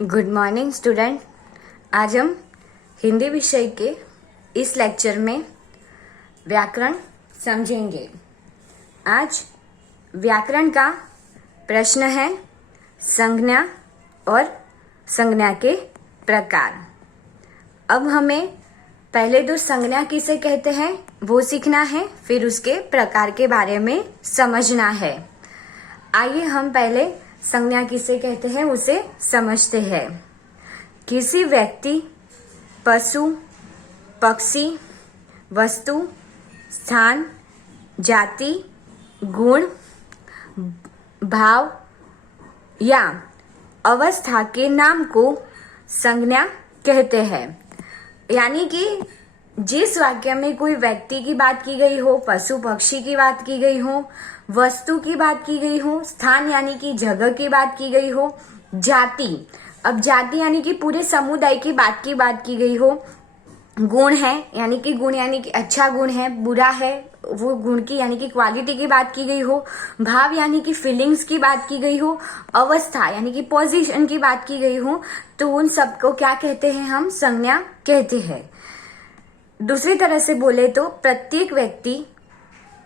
Good morning student. आज हम हिंदी विषय के इस लेक्चर में व्याकरण समझेंगे। आज व्याकरण का प्रश्न है संज्ञा और संज्ञा के प्रकार। अब हमें पहले तो संज्ञा किसे कहते हैं वो सीखना है, फिर उसके प्रकार के बारे में समझना है। आइए हम पहले संज्ञा किसे कहते हैं उसे समझते हैं। किसी व्यक्ति, पशु, पक्षी, वस्तु, स्थान, जाति, गुण, भाव या अवस्था के नाम को संज्ञा कहते हैं। यानी कि जिस वाक्य में कोई व्यक्ति की बात की गई हो, पशु पक्षी की बात की गई हो, वस्तु की बात की गई हो, स्थान यानी कि जगह की बात की गई हो, जाति, अब जाति यानी कि पूरे समुदाय की बात की गई हो, गुण है यानी कि गुण यानी कि अच्छा गुण है, बुरा है वो गुण की यानी कि क्वालिटी की बात की गई हो, भाव यानी कि फीलिंग्स की बात की गई हो, अवस्था यानी कि पोजीशन की बात की गई हो, तो उन सबको क्या कहते हैं, हम संज्ञा कहते हैं। दूसरी तरह से बोले तो प्रत्येक व्यक्ति,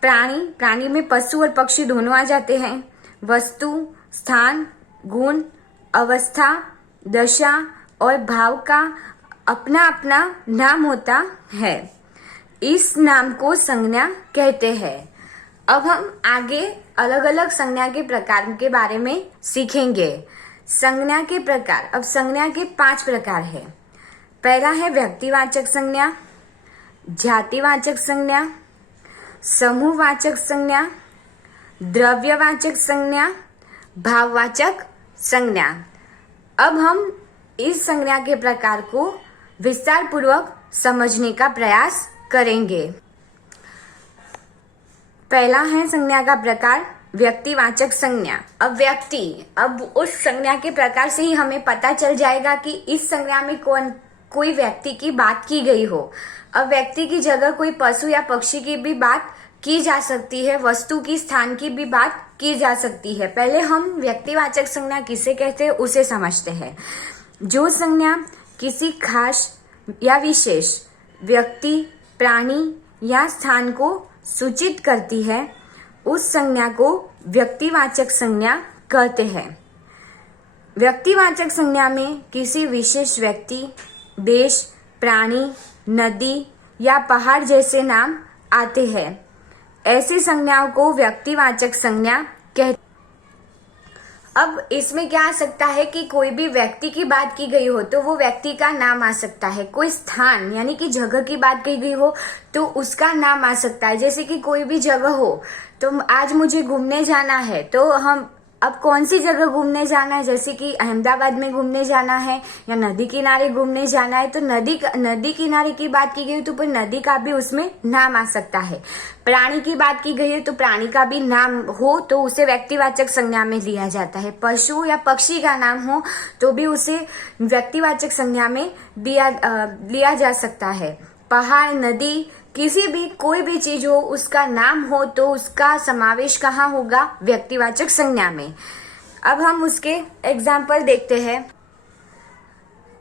प्राणी में पशु और पक्षी दोनों आ जाते हैं, वस्तु, स्थान, गुण, अवस्था, दशा और भाव का अपना अपना नाम होता है। इस नाम को संज्ञा कहते हैं। अब हम आगे अलग अलग संज्ञा के प्रकार के बारे में सीखेंगे। संज्ञा के प्रकार, अब संज्ञा के 5 प्रकार है। पहला है व्यक्तिवाचक संज्ञा, जातिवाचक संज्ञा, समूहवाचक संज्ञा, द्रव्यवाचक संज्ञा, भाववाचक संज्ञा। अब हम इस संज्ञा के प्रकार को विस्तार पूर्वक समझने का प्रयास करेंगे। पहला है संज्ञा का प्रकार व्यक्तिवाचक संज्ञा। अब व्यक्ति, अब उस संज्ञा के प्रकार से ही हमें पता चल जाएगा कि इस संज्ञा में कोई व्यक्ति की बात की गई हो। अब व्यक्ति की जगह कोई पशु या पक्षी की भी बात की जा सकती है, वस्तु की, स्थान की भी बात की जा सकती है। पहले हम व्यक्तिवाचक संज्ञा किसे कहते हैं उसे समझते हैं। जो संज्ञा किसी खास या विशेष व्यक्ति, प्राणी या स्थान को सूचित करती है उस संज्ञा को व्यक्तिवाचक संज्ञा कहते हैं। व्यक्तिवाचक संज्ञा में किसी विशेष व्यक्ति, देश, प्राणी, नदी या पहाड़ जैसे नाम आते हैं। ऐसी संज्ञाओं को व्यक्तिवाचक संज्ञा कहते। अब इसमें क्या आ सकता है कि कोई भी व्यक्ति की बात की गई हो तो वो व्यक्ति का नाम आ सकता है। कोई स्थान यानी कि जगह की बात की गई हो तो उसका नाम आ सकता है। जैसे कि कोई भी जगह हो तो आज मुझे घूमने जाना है, तो हम अब कौन सी जगह घूमने जाना है, जैसे कि अहमदाबाद में घूमने जाना है या नदी किनारे घूमने जाना है, तो नदी किनारे की बात की गई तो फिर नदी का भी उसमें नाम आ सकता है। प्राणी की बात की गई है तो प्राणी का भी नाम हो तो उसे व्यक्तिवाचक संज्ञा में लिया जाता है। पशु या पक्षी का नाम हो तो भी उसे व्यक्तिवाचक संज्ञा में लिया जा सकता है। पहाड़, नदी, किसी भी कोई भी चीज हो उसका नाम हो तो उसका समावेश कहाँ होगा, व्यक्तिवाचक संज्ञा में। अब हम उसके एग्जाम्पल देखते हैं।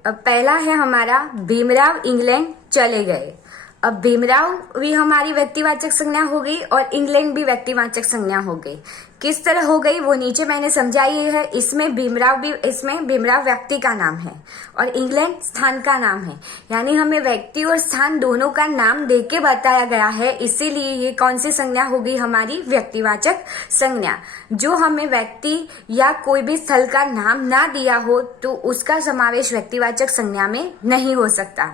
अब पहला है हमारा भीमराव इंग्लैंड चले गए। अब भीमराव भी हमारी व्यक्तिवाचक संज्ञा हो गई और इंग्लैंड भी व्यक्तिवाचक संज्ञा हो गई। किस तरह हो गई वो नीचे मैंने समझाई है। इसमें भीमराव व्यक्ति का नाम है और इंग्लैंड स्थान का नाम है। यानी हमें व्यक्ति और स्थान दोनों का नाम देके बताया गया है, इसीलिए ये कौन सी संज्ञा हो गई, हमारी व्यक्तिवाचक संज्ञा। जो हमें व्यक्ति या कोई भी स्थल का नाम ना दिया हो तो उसका समावेश व्यक्तिवाचक संज्ञा में नहीं हो सकता।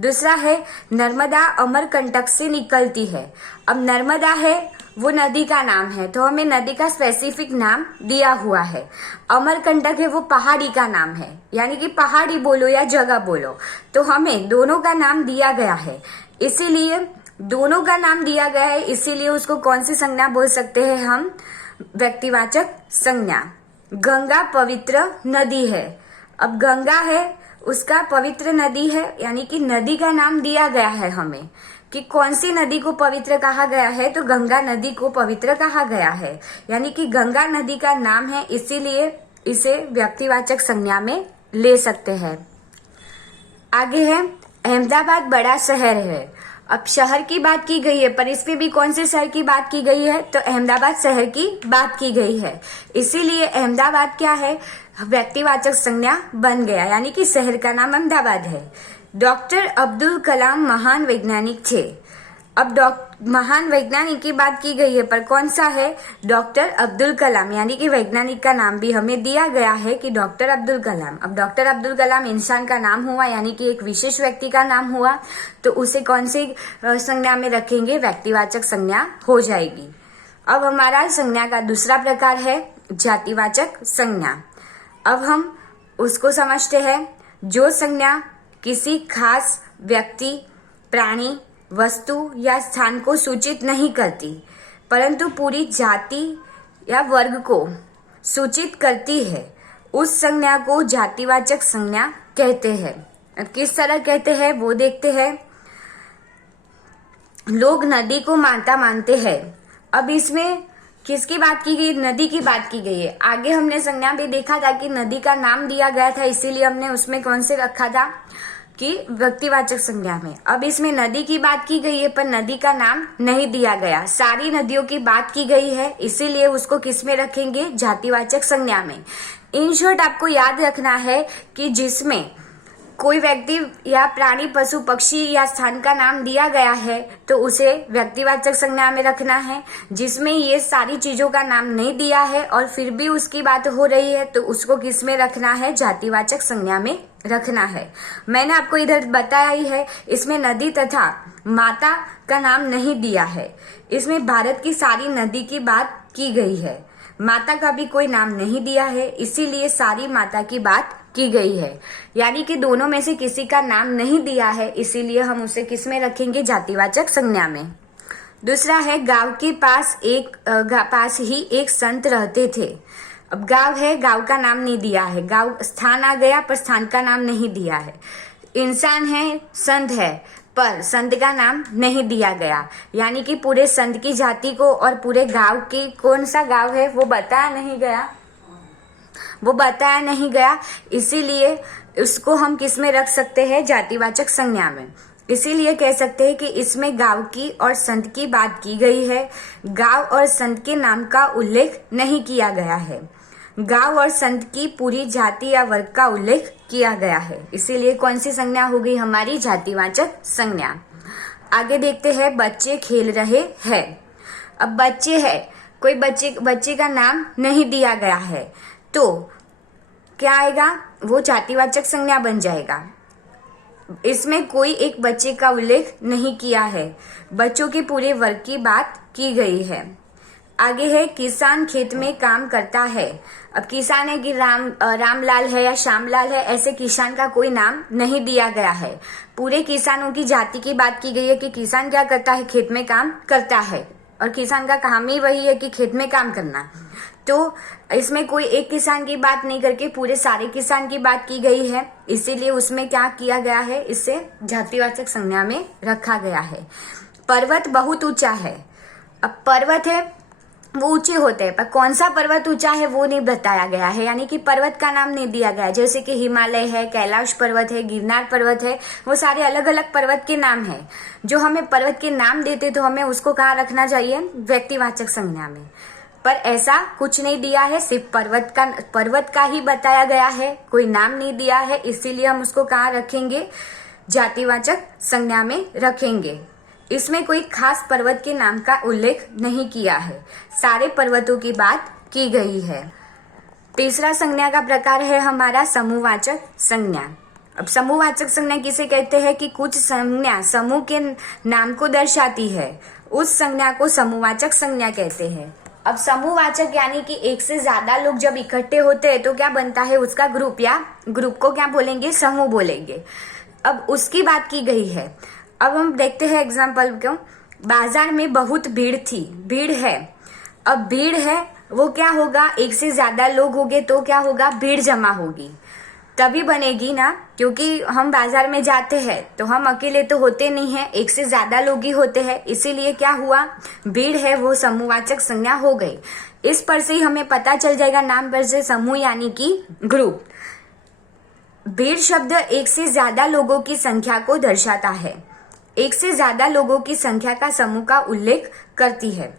दूसरा है नर्मदा अमरकंटक से निकलती है। अब नर्मदा है वो नदी का नाम है तो हमें नदी का स्पेसिफिक नाम दिया हुआ है। अमरकंटक है वो पहाड़ी का नाम है, यानी कि पहाड़ी बोलो या जगह बोलो तो हमें दोनों का नाम दिया गया है, इसीलिए दोनों का नाम दिया गया है, इसीलिए उसको कौन सी संज्ञा बोल सकते हैं हम, व्यक्तिवाचक संज्ञा। गंगा पवित्र नदी है। अब गंगा है उसका पवित्र नदी है, यानी कि नदी का नाम दिया गया है हमें कि कौन सी नदी को पवित्र कहा गया है, तो गंगा नदी को पवित्र कहा गया है, यानी कि गंगा नदी का नाम है, इसीलिए इसे व्यक्तिवाचक संज्ञा में ले सकते हैं। आगे है अहमदाबाद बड़ा शहर है। अब शहर की बात की गई है, पर इसमें भी कौन से शहर की बात की गई है, तो अहमदाबाद शहर की बात की गई है। इसीलिए अहमदाबाद क्या है, व्यक्तिवाचक संज्ञा बन गया, यानी कि शहर का नाम अहमदाबाद है। डॉक्टर अब्दुल कलाम महान वैज्ञानिक थे। अब महान वैज्ञानिक की बात की गई है, पर कौन सा है, डॉक्टर अब्दुल कलाम, यानी कि वैज्ञानिक का नाम भी हमें दिया गया है कि डॉक्टर अब्दुल कलाम। अब डॉक्टर अब्दुल कलाम इंसान का नाम हुआ, यानी कि एक विशेष व्यक्ति का नाम हुआ, तो उसे कौन सी संज्ञा में रखेंगे, व्यक्तिवाचक संज्ञा हो जाएगी। अब हमारा संज्ञा का दूसरा प्रकार है जातिवाचक संज्ञा। अब हम उसको समझते हैं। जो संज्ञा किसी खास व्यक्ति, प्राणी, वस्तु या स्थान को सूचित नहीं करती, परंतु पूरी जाति या वर्ग को सूचित करती है, उस संज्ञा को जातिवाचक संज्ञा कहते हैं। किस तरह कहते हैं वो देखते हैं। लोग नदी को माता मानते हैं। अब इसमें किसकी बात की गई, नदी की बात की गई है। आगे हमने संज्ञा भी देखा था कि नदी का नाम दिया गया था, इसीलिए हमने उसमें कौन से रखा था कि व्यक्तिवाचक संज्ञा में। अब इसमें नदी की बात की गई है, पर नदी का नाम नहीं दिया गया, सारी नदियों की बात की गई है, इसीलिए उसको किस में रखेंगे, जातिवाचक संज्ञा में। इन शॉर्ट आपको याद रखना है कि जिसमें कोई व्यक्ति या प्राणी, पशु, पक्षी या स्थान का नाम दिया गया है तो उसे व्यक्तिवाचक संज्ञा में रखना है। जिसमें ये सारी चीजों का नाम नहीं दिया है और फिर भी उसकी बात हो रही है तो उसको किस में रखना है, जातिवाचक संज्ञा में रखना है। मैंने आपको इधर बताया ही है, इसमें नदी तथा माता का नाम नहीं दिया है। इसमें भारत की सारी नदी की बात की गई है, माता का भी कोई नाम नहीं दिया है, इसीलिए सारी माता की बात की गई है। यानी कि दोनों में से किसी का नाम नहीं दिया है, इसीलिए हम उसे किस में रखेंगे, जातिवाचक संज्ञा में। दूसरा है गांव के पास ही एक संत रहते थे। अब गांव है, गांव का नाम नहीं दिया है, गांव स्थान आ गया पर स्थान का नाम नहीं दिया है। इंसान है, संत है, पर संत का नाम नहीं दिया गया, यानी कि पूरे संत की जाति को और पूरे गांव की कौन सा गांव है वो बताया नहीं गया, इसीलिए उसको हम किस में रख सकते हैं, जातिवाचक संज्ञा में। इसीलिए कह सकते हैं कि इसमें गांव की और संत की बात की गई है, गांव और संत के नाम का उल्लेख नहीं किया गया है। गांव और संत की पूरी जाति या वर्ग का उल्लेख किया गया है, इसीलिए कौन सी संज्ञा हो गई हमारी, जातिवाचक संज्ञा। आगे देखते हैं बच्चे खेल रहे हैं। अब बच्चे है, कोई बच्चे का नाम नहीं दिया गया है, तो क्या आएगा, वो जातिवाचक संज्ञा बन जाएगा। इसमें कोई एक बच्चे का उल्लेख नहीं किया है, बच्चों के पूरे वर्ग की बात की गई है। आगे है किसान खेत में काम करता है। अब किसान है कि रामलाल है या श्यामलाल है, ऐसे किसान का कोई नाम नहीं दिया गया है। पूरे किसानों की जाति की बात की गई है कि किसान क्या करता है, खेत में काम करता है, और किसान का काम ही वही है कि खेत में काम करना। तो इसमें कोई एक किसान की बात नहीं करके पूरे सारे किसान की बात की गई है, इसीलिए उसमें क्या किया गया है, इसे जातिवाचक संज्ञा में रखा गया है। पर्वत बहुत ऊंचा है। अब पर्वत है वो ऊंचे होते हैं, पर कौन सा पर्वत ऊंचा है वो नहीं बताया गया है, यानी कि पर्वत का नाम नहीं दिया गया। जैसे कि हिमालय है, कैलाश पर्वत है, गिरनार पर्वत है, वो सारे अलग अलग पर्वत के नाम है। जो हमें पर्वत के नाम देते तो हमें उसको कहाँ रखना चाहिए, व्यक्तिवाचक संज्ञा में, पर ऐसा कुछ नहीं दिया है, सिर्फ पर्वत का ही बताया गया है, कोई नाम नहीं दिया है, इसीलिए हम उसको कहाँ रखेंगे, जातिवाचक संज्ञा में रखेंगे। इसमें कोई खास पर्वत के नाम का उल्लेख नहीं किया है, सारे पर्वतों की बात की गई है। तीसरा संज्ञा का प्रकार है हमारा समूहवाचक संज्ञा। अब समूहवाचक संज्ञा किसे कहते हैं कि कुछ संज्ञा समूह के नाम को दर्शाती है, उस संज्ञा को समूहवाचक संज्ञा कहते हैं। अब समूहवाचक यानी कि एक से ज्यादा लोग जब इकट्ठे होते हैं तो क्या बनता है, उसका ग्रुप, या ग्रुप को क्या बोलेंगे, समूह बोलेंगे। अब उसकी बात की गई है। अब हम देखते हैं एग्जाम्पल क्यों। बाजार में बहुत भीड़ थी, भीड़ है। अब भीड़ है वो क्या होगा, एक से ज्यादा लोग होंगे तो क्या होगा, भीड़ जमा होगी, तभी बनेगी ना, क्योंकि हम बाजार में जाते हैं तो हम अकेले तो होते नहीं हैं, एक से ज्यादा लोग ही होते हैं, इसीलिए क्या हुआ, भीड़ है वो समूहवाचक संज्ञा हो गई। इस पर से ही हमें पता चल जाएगा, नाम पर से समूह यानी कि ग्रुप। भीड़ शब्द एक से ज्यादा लोगों की संख्या को दर्शाता है। एक से ज्यादा लोगों की संख्या का समूह का उल्लेख करती है।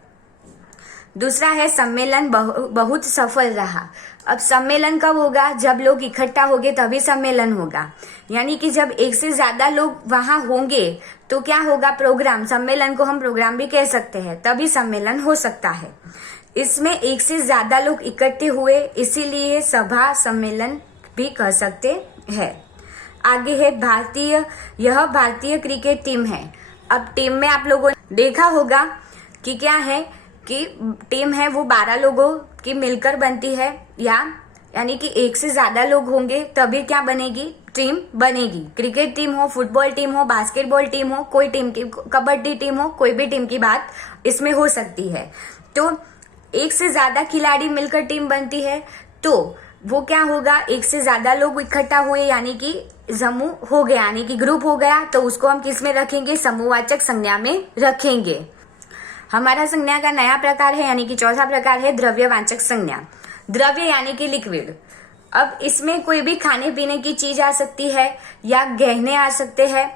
दूसरा है सम्मेलन बहुत सफल रहा। अब सम्मेलन कब होगा? जब लोग इकट्ठा होंगे तभी सम्मेलन होगा। यानी कि जब एक से ज्यादा लोग वहां होंगे तो क्या होगा? प्रोग्राम। सम्मेलन को हम प्रोग्राम भी कह सकते हैं, तभी सम्मेलन हो सकता है। इसमें एक से ज्यादा लोग इकट्ठे हुए, इसीलिए सभा सम्मेलन भी कह सकते हैं। आगे है यह भारतीय क्रिकेट टीम है। अब टीम में आप लोगों ने देखा होगा कि क्या है कि टीम है वो 12 लोगों की मिलकर बनती है, यानी कि एक से ज्यादा लोग होंगे तभी क्या बनेगी? टीम बनेगी। क्रिकेट टीम हो, फुटबॉल टीम हो, बास्केटबॉल टीम हो, कोई टीम की, कबड्डी टीम हो, कोई भी टीम की बात इसमें हो सकती है। तो एक से ज्यादा खिलाड़ी मिलकर टीम बनती है तो वो क्या होगा? एक से ज्यादा लोग इकट्ठा हुए यानी कि समूह हो गया, यानी कि ग्रुप हो गया, तो उसको हम किस में रखेंगे? समूहवाचक संज्ञा में रखेंगे। हमारा संज्ञा का नया प्रकार है, यानी कि चौथा प्रकार है द्रव्यवाचक संज्ञा। द्रव्य यानी कि लिक्विड। अब इसमें कोई भी खाने पीने की चीज आ सकती है या गहने आ सकते हैं,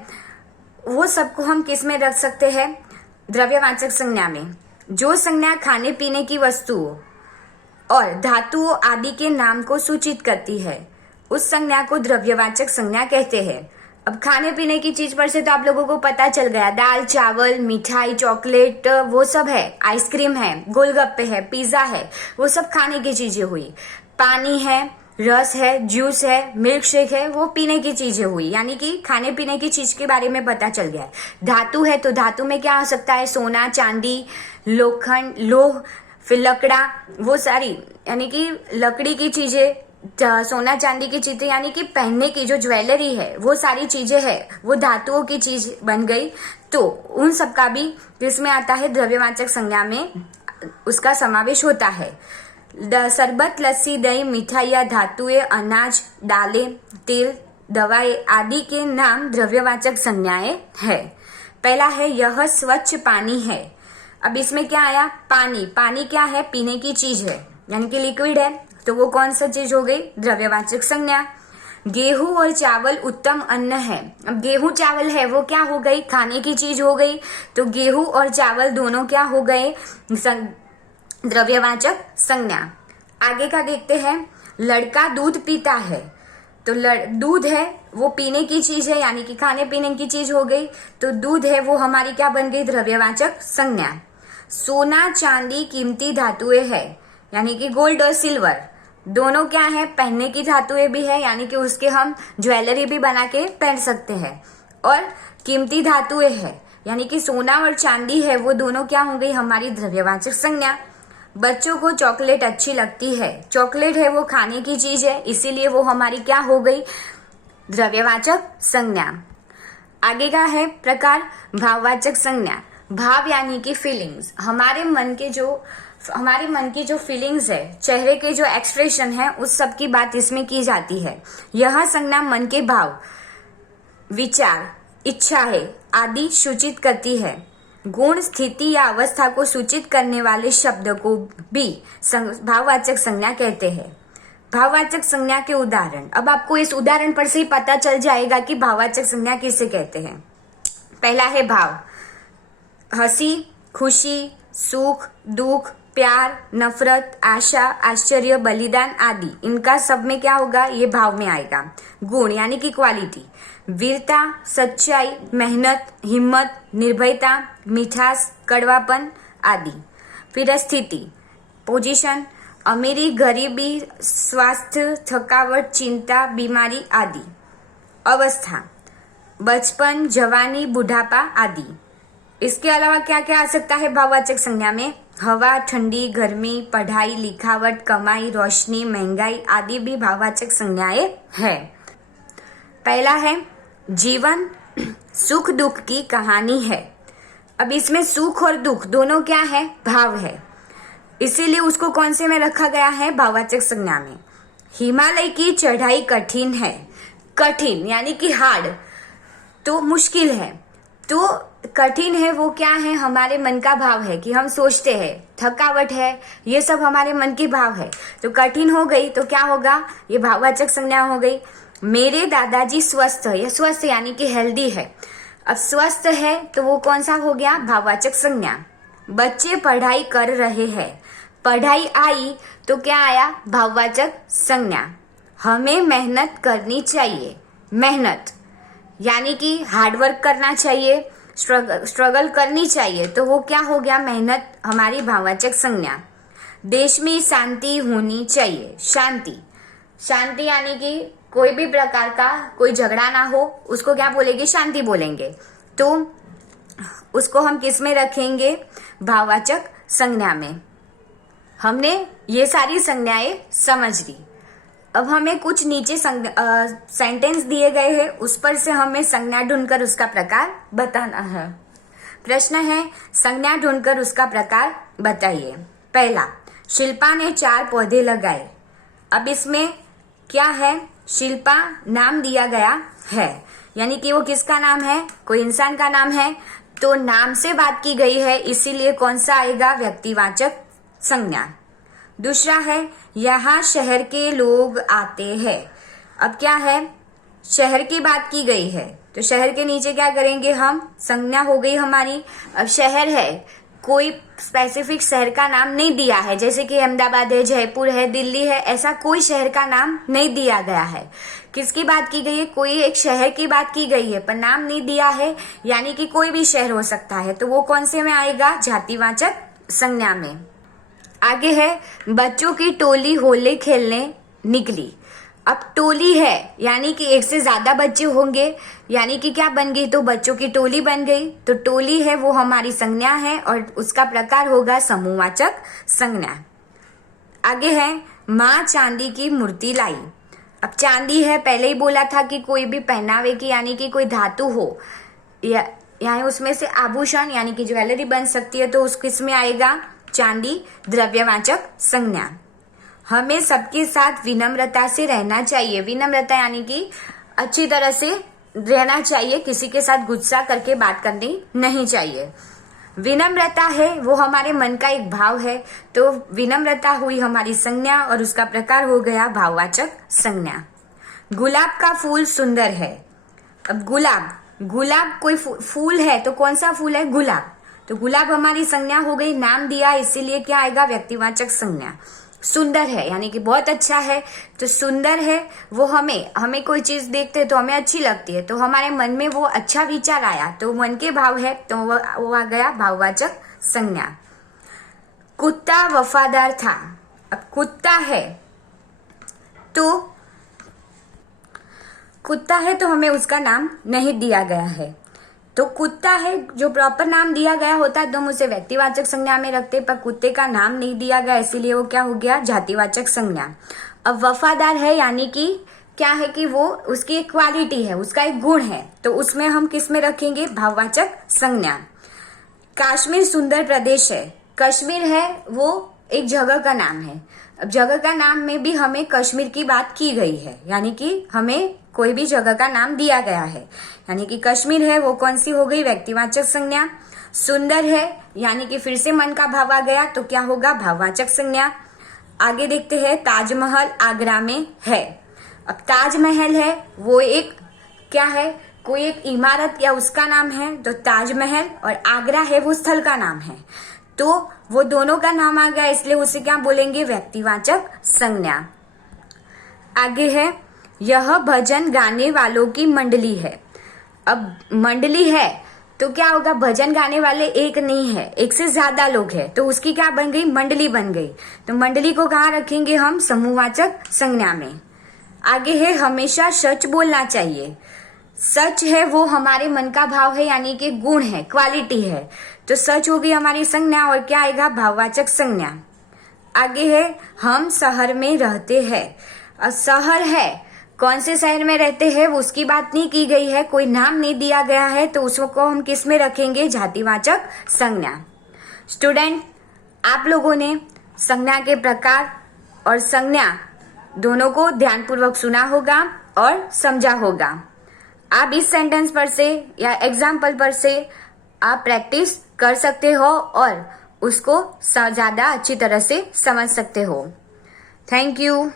वो सबको हम किस में रख सकते हैं? द्रव्यवाचक संज्ञा में। जो संज्ञा खाने पीने की वस्तुओं और धातुओं आदि के नाम को सूचित करती है, उस संज्ञा को द्रव्यवाचक संज्ञा कहते हैं। अब खाने पीने की चीज पर से तो आप लोगों को पता चल गया, दाल, चावल, मिठाई, चॉकलेट, वो सब है। आइसक्रीम है, गोलगप्पे है, पिज्जा है, वो सब खाने की चीजें हुई। पानी है, रस है, जूस है, मिल्क शेक है, वो पीने की चीजें हुई, यानी कि खाने पीने की चीज के बारे में पता चल गया। धातु है तो धातु में क्या आ सकता है? सोना, चांदी, लोखंड, लोह, फिर लकड़ा, वो सारी यानी कि लकड़ी की चीजें, सोना चांदी की चीजें, यानी कि पहनने की जो ज्वेलरी है, वो सारी चीजें है, वो धातुओं की चीज बन गई। तो उन सब का भी किसमें आता है? द्रव्यवाचक संज्ञा में उसका समावेश होता है। शरबत, लस्सी, दही, मिठाई या धातुएं, अनाज, दालें, तेल, दवाएं आदि के नाम द्रव्यवाचक संज्ञाएं है। पहला है यह स्वच्छ पानी है। अब इसमें क्या आया? पानी। पानी क्या है? पीने की चीज है, यानी कि लिक्विड है, तो वो कौन सा चीज हो गई? द्रव्यवाचक संज्ञा। गेहूं और चावल उत्तम अन्न है। अब गेहूं चावल है, वो क्या हो गई? खाने की चीज हो गई। तो गेहूं और चावल दोनों क्या हो गए? द्रव्यवाचक संज्ञा। आगे का देखते हैं। लड़का दूध पीता है, तो दूध है वो पीने की चीज है, यानी कि खाने पीने की चीज हो गई। तो दूध है वो हमारी क्या बन गई? द्रव्यवाचक संज्ञा। सोना चांदी कीमती धातुएं है, यानी कि गोल्ड और सिल्वर दोनों क्या है? पहनने की धातुएं भी है, यानी कि उसके हम ज्वेलरी भी बना के पहन सकते हैं। और कीमती धातुएं है, यानी कि सोना और चांदी है, वो दोनों क्या हो गई? हमारी द्रव्यवाचक संज्ञा। बच्चों को चॉकलेट अच्छी लगती है। चॉकलेट है वो खाने की चीज है, इसीलिए वो हमारी क्या हो गई? द्रव्यवाचक संज्ञा। आगे का है प्रकार भाववाचक संज्ञा। भाव यानी कि फीलिंग्स। हमारे मन की जो फीलिंग्स है, चेहरे के जो एक्सप्रेशन है, उस सब की बात इसमें की जाती है। यह संज्ञा मन के भाव, विचार, इच्छा है आदि सूचित करती है। गुण, स्थिति या अवस्था को सूचित करने वाले शब्द को भी भाववाचक संज्ञा कहते हैं। भाववाचक संज्ञा के उदाहरण। अब आपको इस उदाहरण पर से ही पता चल जाएगा कि भाववाचक संज्ञा किसे कहते हैं। पहला है भाव। हंसी, खुशी, सुख, दुख, प्यार, नफरत, आशा, आश्चर्य, बलिदान आदि, इनका सब में क्या होगा? ये भाव में आएगा। गुण यानी कि क्वालिटी। वीरता, सच्चाई, मेहनत, हिम्मत, निर्भयता, मिठास, कड़वापन आदि। फिर स्थिति, पोजीशन, अमीरी, गरीबी, स्वास्थ्य, थकावट, चिंता, बीमारी आदि। अवस्था, बचपन, जवानी, बुढ़ापा आदि। इसके अलावा क्या क्या आ सकता है भाववाचक संज्ञा में? हवा, ठंडी, गर्मी, पढ़ाई, लिखावट, कमाई, रोशनी, महंगाई आदि भी भाववाचक संज्ञाएं है। पहला है जीवन, सुख दुख की कहानी है। अब इसमें सुख और दुख दोनों क्या है? भाव है, इसीलिए उसको कौन से में रखा गया है? भाववाचक संज्ञा में। हिमालय की चढ़ाई कठिन है। कठिन यानी कि हार्ड, तो मुश्किल है। तो कठिन है वो क्या है? हमारे मन का भाव है कि हम सोचते हैं। थकावट है, ये सब हमारे मन की भाव है। तो कठिन हो गई तो क्या होगा? ये भाववाचक संज्ञा हो गई। मेरे दादाजी स्वस्थ है, या स्वस्थ यानी कि हेल्दी है। अब स्वस्थ है तो वो कौन सा हो गया, भाववाचक संज्ञा। बच्चे पढ़ाई कर रहे हैं, पढ़ाई आई तो क्या आया, भाववाचक संज्ञा। हमें मेहनत करनी चाहिए, मेहनत यानी कि हार्डवर्क करना चाहिए, स्ट्रगल करनी चाहिए, तो वो क्या हो गया, मेहनत हमारी भाववाचक संज्ञा। देश में शांति होनी चाहिए, शांति, शांति यानी कि कोई भी प्रकार का कोई झगड़ा ना हो, उसको क्या बोलेंगे, शांति बोलेंगे। तो उसको हम किस में रखेंगे, भाववाचक संज्ञा में। हमने ये सारी संज्ञाएं समझ ली। अब हमें कुछ नीचे सेंटेंस दिए गए हैं, उस पर से हमें संज्ञा ढूंढकर उसका प्रकार बताना है। प्रश्न है, संज्ञा ढूंढकर उसका प्रकार बताइए। पहला, शिल्पा ने 4 पौधे लगाए। अब इसमें क्या है, शिल्पा नाम दिया गया है, यानी कि वो किसका नाम है, कोई इंसान का नाम है, तो नाम से बात की गई है, इसीलिए कौन सा आएगा, व्यक्तिवाचक संज्ञा। दूसरा है, यहाँ शहर के लोग आते हैं। अब क्या है, शहर की बात की गई है, तो शहर के नीचे क्या करेंगे हम, संज्ञा हो गई हमारी। अब शहर है, कोई स्पेसिफिक शहर का नाम नहीं दिया है, जैसे कि अहमदाबाद है, जयपुर है, दिल्ली है, ऐसा कोई शहर का नाम नहीं दिया गया है। किसकी बात की गई है, कोई एक शहर की बात की गई है पर नाम नहीं दिया है, यानी कि कोई भी शहर हो सकता है, तो वो कौन से में आएगा, जातिवाचक संज्ञा में। आगे है, बच्चों की टोली होली खेलने निकली। अब टोली है यानी कि एक से ज्यादा बच्चे होंगे, यानी कि क्या बन गई, तो बच्चों की टोली बन गई, तो टोली है वो हमारी संज्ञा है और उसका प्रकार होगा समूहवाचक संज्ञा। आगे है, माँ चांदी की मूर्ति लाई। अब चांदी है, पहले ही बोला था कि कोई भी पहनावे की यानी कि कोई धातु हो, या यहाँ उसमें से आभूषण यानी कि ज्वेलरी बन सकती है, तो उस किसमें आएगा, चांदी, द्रव्यवाचक संज्ञा। हमें सबके साथ विनम्रता से रहना चाहिए। विनम्रता यानी कि अच्छी तरह से रहना चाहिए, किसी के साथ गुस्सा करके बात करनी नहीं चाहिए। विनम्रता है वो हमारे मन का एक भाव है, तो विनम्रता हुई हमारी संज्ञा और उसका प्रकार हो गया भाववाचक संज्ञा। गुलाब का फूल सुंदर है। अब गुलाब, गुलाब कोई फूल है तो कौन सा फूल है, गुलाब, तो गुलाब हमारी संज्ञा हो गई, नाम दिया इसीलिए क्या आएगा, व्यक्तिवाचक संज्ञा। सुंदर है यानी कि बहुत अच्छा है, तो सुंदर है वो हमें कोई चीज देखते हैं तो हमें अच्छी लगती है, तो हमारे मन में वो अच्छा विचार आया, तो मन के भाव है, तो वो आ गया भाववाचक संज्ञा। कुत्ता वफादार था। अब कुत्ता है तो हमें उसका नाम नहीं दिया गया है, तो कुत्ता है जो प्रॉपर नाम दिया गया होता है तो हम उसे व्यक्तिवाचक संज्ञा में रखते, पर कुत्ते का नाम नहीं दिया गया इसीलिए वो क्या हो गया, जातिवाचक संज्ञा। अब वफादार है यानी कि क्या है कि वो उसकी एक क्वालिटी है, उसका एक गुण है, तो उसमें हम किस में रखेंगे, भाववाचक संज्ञा। कश्मीर सुंदर प्रदेश है। कश्मीर है वो एक जगह का नाम है। अब जगह का नाम में भी हमें कश्मीर की बात की गई है, यानी कि हमें कोई भी जगह का नाम दिया गया है, यानी कि कश्मीर है वो कौन सी हो गई, व्यक्तिवाचक संज्ञा। सुंदर है यानी कि फिर से मन का भाव आ गया, तो क्या होगा, भाववाचक संज्ञा। आगे देखते हैं, ताजमहल आगरा में है। अब ताजमहल है वो एक क्या है, कोई एक इमारत या उसका नाम है, तो ताजमहल, और आगरा है वो स्थल का नाम है, तो वो दोनों का नाम आ गया इसलिए उसे क्या बोलेंगे, व्यक्तिवाचक संज्ञा। आगे है, यह भजन गाने वालों की मंडली है। अब मंडली है तो क्या होगा, भजन गाने वाले एक नहीं है, एक से ज्यादा लोग हैं, तो उसकी क्या बन गई, मंडली बन गई, तो मंडली को कहाँ रखेंगे हम, समूहवाचक संज्ञा में। आगे है, हमेशा सच बोलना चाहिए। सच है वो हमारे मन का भाव है, यानी कि गुण है, क्वालिटी है, तो सच होगी हमारी संज्ञा और क्या आएगा, भाववाचक संज्ञा। आगे है, हम शहर में रहते हैं। और शहर है, कौन से शहर में रहते हैं वो उसकी बात नहीं की गई है, कोई नाम नहीं दिया गया है, तो उसको हम किस में रखेंगे, जातिवाचक संज्ञा। स्टूडेंट, आप लोगों ने संज्ञा के प्रकार और संज्ञा दोनों को ध्यानपूर्वक सुना होगा और समझा होगा। आप इस सेंटेंस पर से या एग्जाम्पल पर से आप प्रैक्टिस कर सकते हो और उसको ज्यादा अच्छी तरह से समझ सकते हो। Thank you.